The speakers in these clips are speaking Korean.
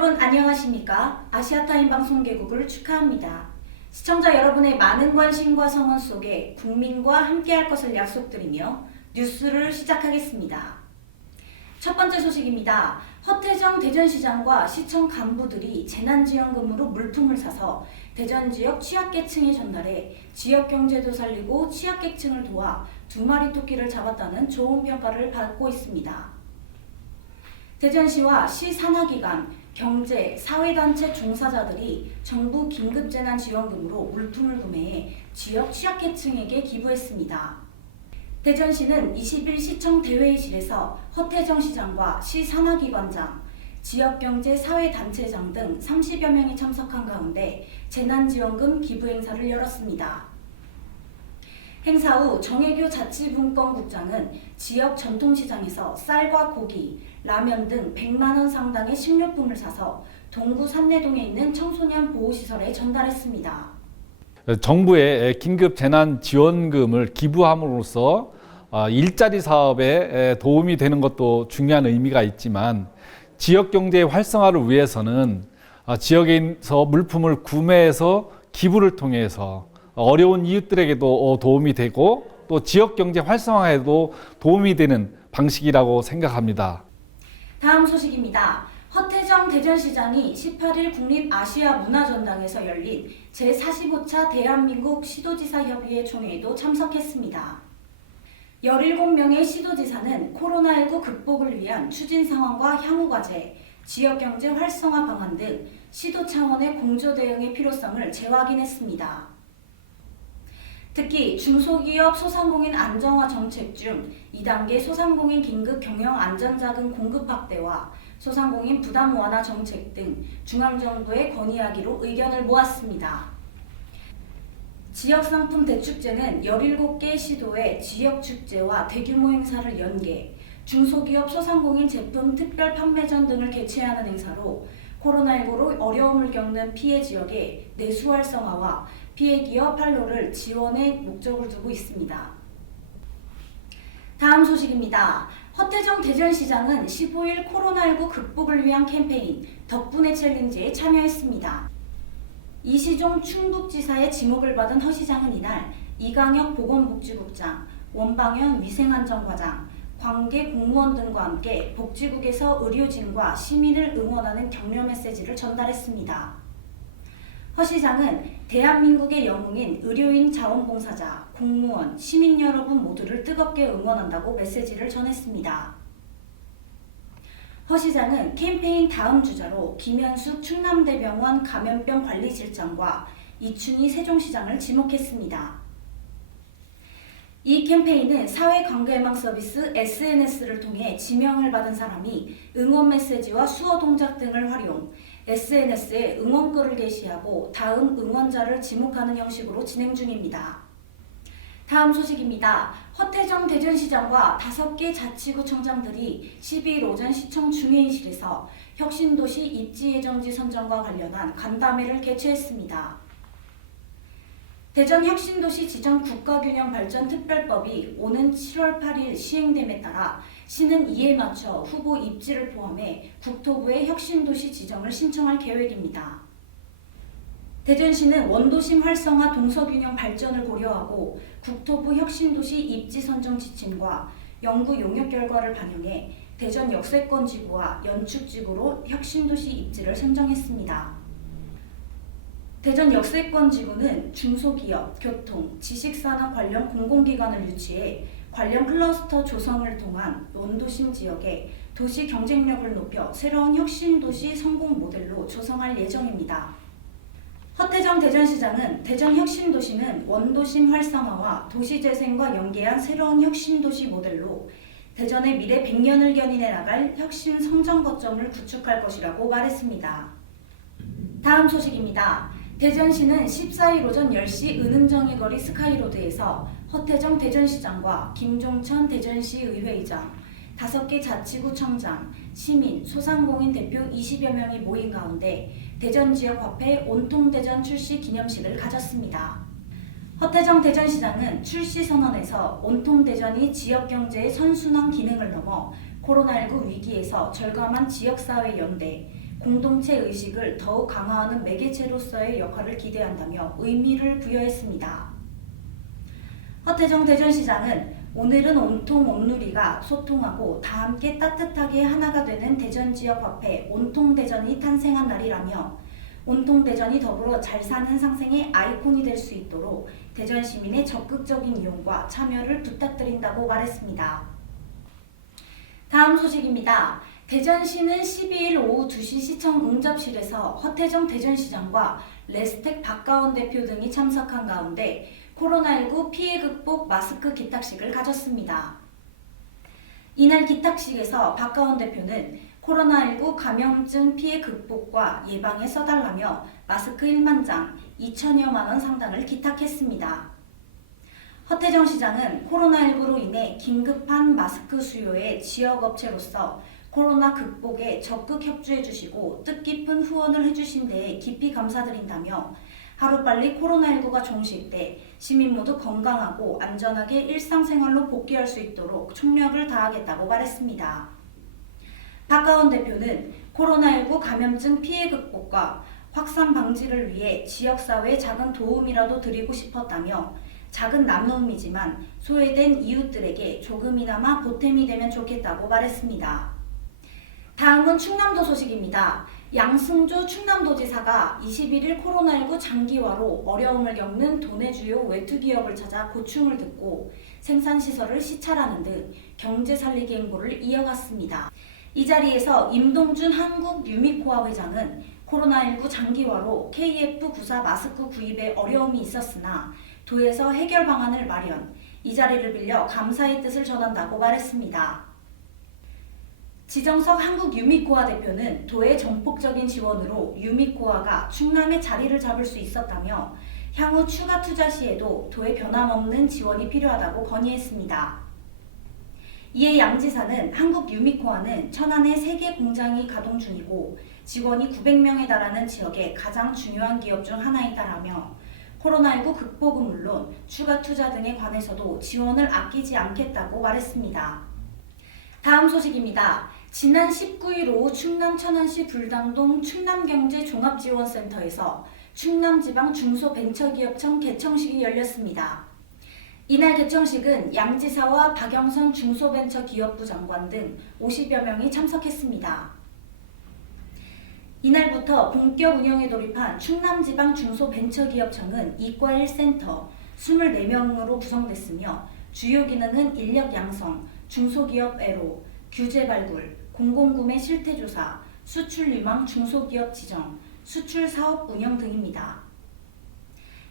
여러분 안녕하십니까? 아시아타임 방송 개국을 축하합니다. 시청자 여러분의 많은 관심과 성원 속에 국민과 함께할 것을 약속드리며 뉴스를 시작하겠습니다. 첫 번째 소식입니다. 허태정 대전시장과 시청 간부들이 재난지원금으로 물품을 사서 대전 지역 취약계층에 전달해 지역 경제도 살리고 취약계층을 도와 2마리 토끼를 잡았다는 좋은 평가를 받고 있습니다. 대전시와 시 산하기관, 경제, 사회단체 종사자들이 정부 긴급재난지원금으로 물품을 구매해 지역 취약계층에게 기부했습니다. 대전시는 20일 시청 대회의실에서 허태정 시장과 시 산하기관장, 지역경제 사회단체장 등 30여 명이 참석한 가운데 재난지원금 기부 행사를 열었습니다. 행사 후 정혜교 자치분권국장은 지역 전통시장에서 쌀과 고기, 라면 등 100만 원 상당의 식료품을 사서 동구 산내동에 있는 청소년 보호시설에 전달했습니다. 정부의 긴급 재난지원금을 기부함으로써 일자리 사업에 도움이 되는 것도 중요한 의미가 있지만 지역경제 활성화를 위해서는 지역에서 물품을 구매해서 기부를 통해서 어려운 이웃들에게도 도움이 되고 또 지역경제 활성화에도 도움이 되는 방식이라고 생각합니다. 다음 소식입니다. 허태정 대전시장이 18일 국립아시아문화전당에서 열린 제45차 대한민국 시도지사협의회 총회에도 참석했습니다. 17명의 시도지사는 코로나19 극복을 위한 추진 상황과 향후과제, 지역경제 활성화 방안 등 시도 차원의 공조 대응의 필요성을 재확인했습니다. 특히 중소기업 소상공인 안정화 정책 중 2단계 소상공인 긴급 경영 안전자금 공급 확대와 소상공인 부담 완화 정책 등 중앙정부에 건의하기로 의견을 모았습니다. 지역상품 대축제는 17개 시도의 지역축제와 대규모 행사를 연계, 중소기업 소상공인 제품 특별 판매전 등을 개최하는 행사로 코로나19로 어려움을 겪는 피해 지역의 내수 활성화와 피해 기업 활로를 지원에 목적을 두고 있습니다. 다음 소식입니다. 허태정 대전시장은 15일 코로나19 극복을 위한 캠페인 덕분에 챌린지에 참여했습니다. 이시종 충북지사의 지목을 받은 허 시장은 이날 이강혁 보건복지국장, 원방현 위생안전과장, 관계 공무원 등과 함께 복지국에서 의료진과 시민을 응원하는 격려 메시지를 전달했습니다. 허 시장은 대한민국의 영웅인 의료인, 자원봉사자, 공무원, 시민 여러분 모두를 뜨겁게 응원한다고 메시지를 전했습니다. 허 시장은 캠페인 다음 주자로 김현숙 충남대병원 감염병 관리실장과 이춘희 세종시장을 지목했습니다. 이 캠페인은 사회관계망 서비스 SNS를 통해 지명을 받은 사람이 응원 메시지와 수어 동작 등을 활용, SNS에 응원글을 게시하고 다음 응원자를 지목하는 형식으로 진행 중입니다. 다음 소식입니다. 허태정 대전시장과 5개 자치구청장들이 12일 오전 시청 중회의실에서 혁신도시 입지예정지 선정과 관련한 간담회를 개최했습니다. 대전 혁신도시 지정 국가균형발전특별법이 오는 7월 8일 시행됨에 따라 시는 이에 맞춰 후보 입지를 포함해 국토부에 혁신도시 지정을 신청할 계획입니다. 대전시는 원도심 활성화 동서균형 발전을 고려하고 국토부 혁신도시 입지 선정 지침과 연구 용역 결과를 반영해 대전 역세권지구와 연축지구로 혁신도시 입지를 선정했습니다. 대전 역세권지구는 중소기업, 교통, 지식산업 관련 공공기관을 유치해 관련 클러스터 조성을 통한 원도심 지역에 도시 경쟁력을 높여 새로운 혁신도시 성공 모델로 조성할 예정입니다. 허태정 대전시장은 대전 혁신도시는 원도심 활성화와 도시재생과 연계한 새로운 혁신도시 모델로 대전의 미래 100년을 견인해 나갈 혁신 성장 거점을 구축할 것이라고 말했습니다. 다음 소식입니다. 대전시는 14일 오전 10시 은흥정리 거리 스카이로드에서 허태정 대전시장과 김종천 대전시의회의장, 5개 자치구청장, 시민, 소상공인 대표 20여 명이 모인 가운데 대전지역화폐 온통대전 출시 기념식을 가졌습니다. 허태정 대전시장은 출시 선언에서 온통대전이 지역경제의 선순환 기능을 넘어 코로나19 위기에서 절감한 지역사회 연대, 공동체 의식을 더욱 강화하는 매개체로서의 역할을 기대한다며 의미를 부여했습니다. 허태정 대전시장은 오늘은 온통 온누리가 소통하고 다 함께 따뜻하게 하나가 되는 대전지역화폐 온통대전이 탄생한 날이라며 온통대전이 더불어 잘 사는 상생의 아이콘이 될 수 있도록 대전 시민의 적극적인 이용과 참여를 부탁드린다고 말했습니다. 다음 소식입니다. 대전시는 12일 오후 2시 시청 응접실에서 허태정 대전시장과 레스텍 박가원 대표 등이 참석한 가운데 코로나19 피해 극복 마스크 기탁식을 가졌습니다. 이날 기탁식에서 박가원 대표는 코로나19 감염증 피해 극복과 예방에 써달라며 마스크 1만 장, 2천여만 원 상당을 기탁했습니다. 허태정 시장은 코로나19로 인해 긴급한 마스크 수요에 지역업체로서 코로나 극복에 적극 협조해 주시고 뜻깊은 후원을 해주신 데에 깊이 감사드린다며 하루빨리 코로나19가 종식돼 시민 모두 건강하고 안전하게 일상생활로 복귀할 수 있도록 총력을 다하겠다고 말했습니다. 박가원 대표는 코로나19 감염증 피해 극복과 확산 방지를 위해 지역사회에 작은 도움이라도 드리고 싶었다며 작은 나눔이지만 소외된 이웃들에게 조금이나마 보탬이 되면 좋겠다고 말했습니다. 다음은 충남도 소식입니다. 양승조 충남도지사가 21일 코로나19 장기화로 어려움을 겪는 도내 주요 외투기업을 찾아 고충을 듣고 생산시설을 시찰하는 등 경제 살리기 행보를 이어갔습니다. 이 자리에서 임동준 한국유미코아 회장은 코로나19 장기화로 KF94 마스크 구입에 어려움이 있었으나 도에서 해결 방안을 마련, 이 자리를 빌려 감사의 뜻을 전한다고 말했습니다. 지정석 한국유미코아 대표는 도의 전폭적인 지원으로 유미코아가 충남에 자리를 잡을 수 있었다며 향후 추가 투자 시에도 도의 변함없는 지원이 필요하다고 건의했습니다. 이에 양 지사는 한국유미코아는 천안에 3개 공장이 가동 중이고 직원이 900명에 달하는 지역의 가장 중요한 기업 중 하나이다라며 코로나19 극복은 물론 추가 투자 등에 관해서도 지원을 아끼지 않겠다고 말했습니다. 다음 소식입니다. 지난 19일 오후 충남 천안시 불당동 충남경제종합지원센터에서 충남지방 중소벤처기업청 개청식이 열렸습니다. 이날 개청식은 양 지사와 박영선 중소벤처기업부 장관 등 50여 명이 참석했습니다. 이날부터 본격 운영에 돌입한 충남지방 중소벤처기업청은 이과 1센터 24명으로 구성됐으며 주요 기능은 인력 양성, 중소기업 애로, 규제 발굴, 공공구매 실태조사, 수출 유망 중소기업 지정, 수출 사업 운영 등입니다.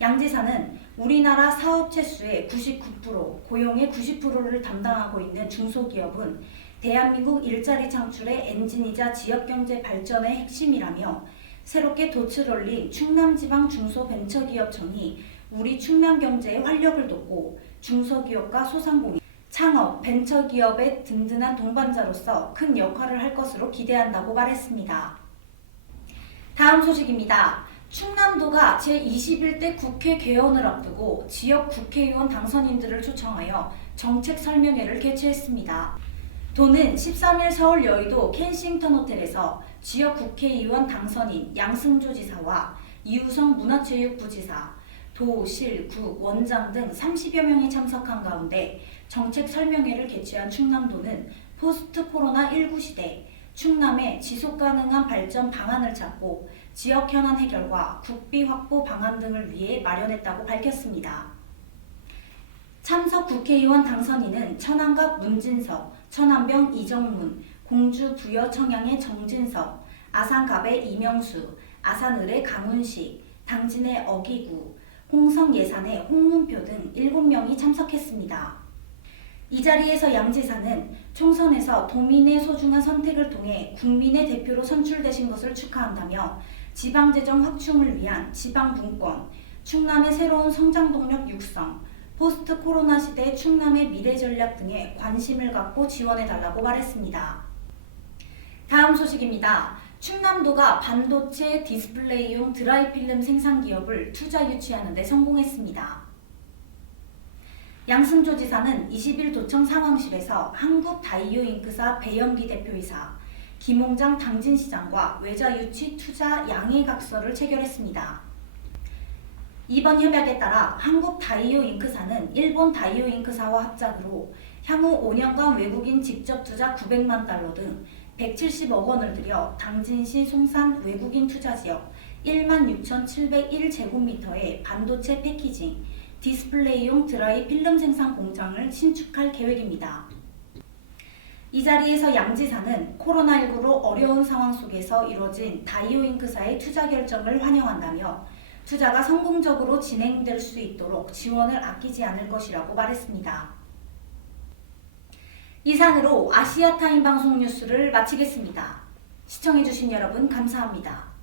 양 지사는 우리나라 사업체 수의 99%, 고용의 90%를 담당하고 있는 중소기업은 대한민국 일자리 창출의 엔진이자 지역경제 발전의 핵심이라며 새롭게 돛을 올린 충남지방 중소벤처기업청이 우리 충남 경제의 활력을 돋고 중소기업과 소상공인, 창업, 벤처기업의 든든한 동반자로서 큰 역할을 할 것으로 기대한다고 말했습니다. 다음 소식입니다. 충남도가 제21대 국회 개원을 앞두고 지역 국회의원 당선인들을 초청하여 정책 설명회를 개최했습니다. 도는 13일 서울 여의도 켄싱턴 호텔에서 지역 국회의원 당선인 양승조 지사와 이우성 문화체육부지사, 도, 실, 구, 원장 등 30여 명이 참석한 가운데 정책 설명회를 개최한 충남도는 포스트 코로나19 시대 충남의 지속가능한 발전 방안을 찾고 지역 현안 해결과 국비 확보 방안 등을 위해 마련했다고 밝혔습니다. 참석 국회의원 당선인은 천안갑 문진석, 천안병 이정문, 공주 부여 청양의 정진석, 아산갑의 이명수, 아산을의 강훈식, 당진의 어기구, 홍성 예산의 홍문표 등 7명이 참석했습니다. 이 자리에서 양 지사는 총선에서 도민의 소중한 선택을 통해 국민의 대표로 선출되신 것을 축하한다며 지방재정 확충을 위한 지방분권, 충남의 새로운 성장 동력 육성, 포스트 코로나 시대 충남의 미래 전략 등에 관심을 갖고 지원해달라고 말했습니다. 다음 소식입니다. 충남도가 반도체 디스플레이용 드라이필름 생산 기업을 투자 유치하는 데 성공했습니다. 양승조 지사는 20일 도청 상황실에서 한국다이오잉크사 배영기 대표이사, 김홍장 당진시장과 외자 유치 투자 양해각서를 체결했습니다. 이번 협약에 따라 한국 다이오잉크사는 일본 다이오잉크사와 합작으로 향후 5년간 외국인 직접 투자 900만 달러 등 170억 원을 들여 당진시 송산 외국인 투자 지역 16,701제곱미터의 반도체 패키징, 디스플레이용 드라이 필름 생산 공장을 신축할 계획입니다. 이 자리에서 양 지사는 코로나19로 어려운 상황 속에서 이뤄진 다이오잉크사의 투자 결정을 환영한다며 투자가 성공적으로 진행될 수 있도록 지원을 아끼지 않을 것이라고 말했습니다. 이상으로 아시아타임 방송 뉴스를 마치겠습니다. 시청해주신 여러분 감사합니다.